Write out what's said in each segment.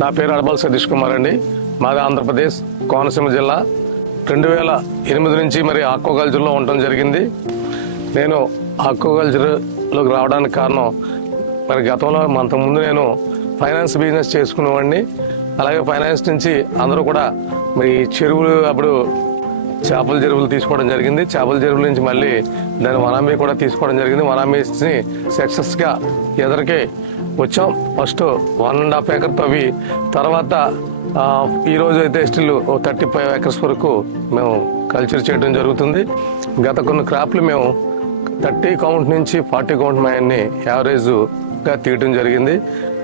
నా పేరు అడబల్ సతీష్ కుమార్ అండి. మాది ఆంధ్రప్రదేశ్ కోనసీమ జిల్లా. 2008 నుంచి మరి ఆక్వాకల్చర్లో ఉండటం జరిగింది. నేను ఆక్వాకల్చర్లోకి రావడానికి కారణం మరి గతంలో అంతకుముందు నేను ఫైనాన్స్ బిజినెస్ చేసుకునేవాడిని. అలాగే ఫైనాన్స్ నుంచి అందరూ కూడా మరి చెరువులు అప్పుడు చేపల చెరువులు తీసుకోవడం జరిగింది. చేపల చెరువుల నుంచి మళ్ళీ దాని వనామీ కూడా తీసుకోవడం జరిగింది. వనామీని సక్సెస్గా ఎదరికి వచ్చాం. ఫస్ట్ 1.5 acre తవ్వి తర్వాత ఈరోజు అయితే స్టిల్ 35 acres వరకు మేము కల్చర్ చేయడం జరుగుతుంది. గత కొన్ని క్రాప్లు మేము 30 count నుంచి 40 count మాయాన్ని యావరేజ్గా తీయటం జరిగింది.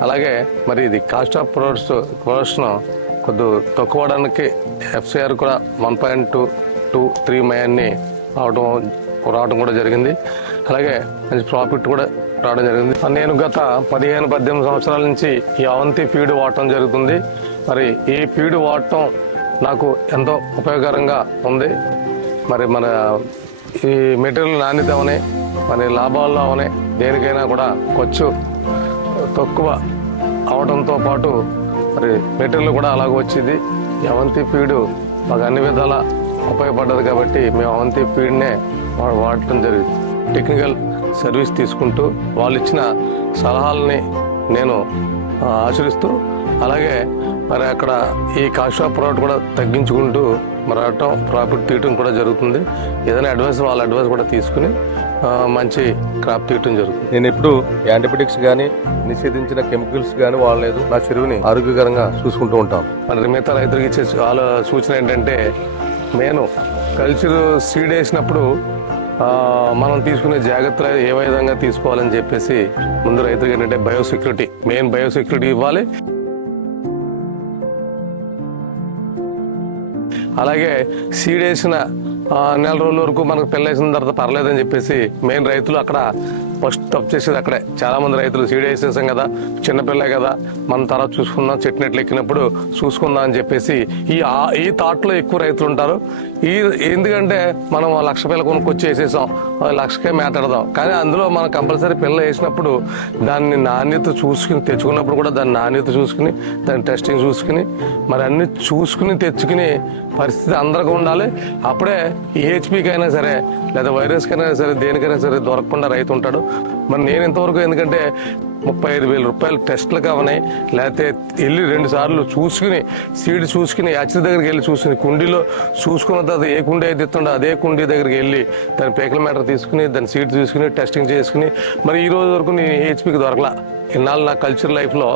అలాగే మరి ఇది కాస్ట్ ఆఫ్ ప్రొడక్షన్ కొద్ది తక్కువడానికి FCR కూడా 1.23 మాయాన్ని రావడం కూడా జరిగింది. అలాగే మంచి ప్రాఫిట్ కూడా రావడం జరిగింది. నేను గత 15-18 సంవత్సరాల నుంచి ఈ అవంతి ఫీడ్ వాడటం జరుగుతుంది. మరి ఈ ఫీడ్ వాడటం నాకు ఎంతో ఉపయోగకరంగా ఉంది. మరి మన ఈ మెటీరియల్ నాణ్యత అవనే మరి లాభాల్లో అవనే దేనికైనా కూడా ఖర్చు తక్కువ అవడంతో పాటు మరి మెటీరియల్ కూడా అలాగ వచ్చింది. ఈ అవంతి ఫీడ్ మాకు అన్ని విధాల ఉపయోగపడ్డది కాబట్టి మేము అవంతి ఫీడ్నే వాడటం జరిగింది. టెక్నికల్ సర్వీస్ తీసుకుంటూ వాళ్ళు ఇచ్చిన సలహాలని నేను ఆచరిస్తూ అలాగే మరి అక్కడ ఈ కాస్ట్ ఆఫ్ ప్రోడక్ట్ కూడా తగ్గించుకుంటూ మరి రావటం ప్రాఫిట్ తీయటం కూడా జరుగుతుంది. ఏదైనా అడ్వైస్ వాళ్ళ అడ్వైస్ కూడా తీసుకుని మంచి క్రాప్ తీయటం జరుగుతుంది. నేను ఎప్పుడు యాంటీబయాటిక్స్ కానీ నిషేధించిన కెమికల్స్ కానీ వాడలేదు. నా చెరువుని ఆరోగ్యకరంగా చూసుకుంటూ ఉంటాను. మరి మిగతా రైతులకు ఇచ్చే సూచన ఏంటంటే నేను కల్చర్ సీడ్ వేసినప్పుడు మనం తీసుకునే జాగ్రత్తలు ఏ విధంగా తీసుకోవాలని చెప్పేసి ముందు రైతులకు ఏంటంటే బయోసెక్యూరిటీ, మెయిన్ బయోసెక్యూరిటీ ఇవ్వాలి. అలాగే సీడ్ వేసిన నెల రోజుల వరకు మనకు పెళ్ళేసిన తర్వాత పర్లేదని చెప్పేసి మెయిన్ రైతులు అక్కడ ఫస్ట్ తప్పు చేసేది అక్కడే. చాలా మంది రైతులు సీడ్ వేసేసాం కదా, చిన్నపిల్లే కదా, మనం తర్వాత చూసుకుందాం, చెట్నెట్లు ఎక్కినప్పుడు చూసుకుందాం అని చెప్పేసి ఈ థాట్లో ఎక్కువ రైతులు ఉంటారు. ఎందుకంటే మనం 1,00,000 పిల్ల కొనుక్కొచ్చి వేసేసాం, 1,00,000కే మాట్లాడదాం. కానీ అందులో మనం కంపల్సరీ పిల్ల వేసినప్పుడు దాన్ని నాణ్యత చూసుకుని తెచ్చుకున్నప్పుడు కూడా దాని నాణ్యత చూసుకుని దాని టెస్టింగ్ చూసుకుని మరి అన్ని చూసుకుని తెచ్చుకునే పరిస్థితి అందరికీ ఉండాలి. అప్పుడే EHPకైనా సరే లేదా వైరస్కైనా సరే దేనికైనా సరే దొరకకుండా రైతు ఉంటాడు. మరి నేను ఇంతవరకు ఎందుకంటే 35,000 రూపాయలు టెస్టులకు అవనాయి, లేకపోతే వెళ్ళి 2 సార్లు చూసుకుని సీడ్ చూసుకుని యాచరి దగ్గరికి వెళ్ళి చూసుకుని కుండీలో చూసుకున్న తర్వాత ఏ కుండీ అయితే ఇస్తుండో అదే కుండీ దగ్గరికి వెళ్ళి దాని పేకల మీటర్ తీసుకుని దాని సీడ్ తీసుకుని టెస్టింగ్ చేసుకుని మరి ఈ రోజు వరకు నేను EHPకి దొరకలా. ఇన్నాళ్ళు నా కల్చర్ లైఫ్లో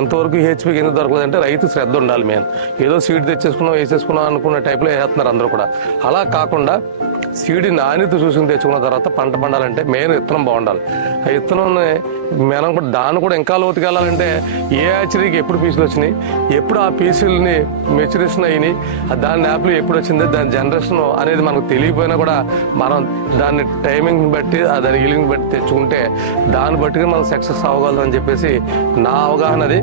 ఎంతవరకు EHPకి ఎందుకు దొరకలేదంటే రైతు శ్రద్ధ ఉండాలి. మేము ఏదో సీడ్ తెచ్చేసుకున్నాం వేసేసుకున్నాం అనుకున్న టైప్లో వేస్తున్నారు అందరూ కూడా. అలా కాకుండా సీడ్ నాణ్యత చూసుకుని తెచ్చుకున్న తర్వాత పంట పండాలంటే మెయిన్ విత్తనం బాగుండాలి. ఆ విత్తనాన్ని మనం కూడా దాన్ని కూడా ఇంకా లోతుకి వెళ్ళాలంటే ఏ యాచరీకి ఎప్పుడు పీసులు వచ్చినాయి, ఎప్పుడు ఆ పీసుల్ని మెచ్యూరేషన్ అయినాయి, దాని యాప్లు ఎప్పుడు వచ్చింది, దాని జనరేషన్ అనేది మనకు తెలియకపోయినా కూడా మనం దాన్ని టైమింగ్ బట్టి దాని ఈలింగ్ బట్టి తెచ్చుకుంటే దాన్ని బట్టి మనం సక్సెస్ అవ్వగలం అని చెప్పేసి నా అవగాహన అది.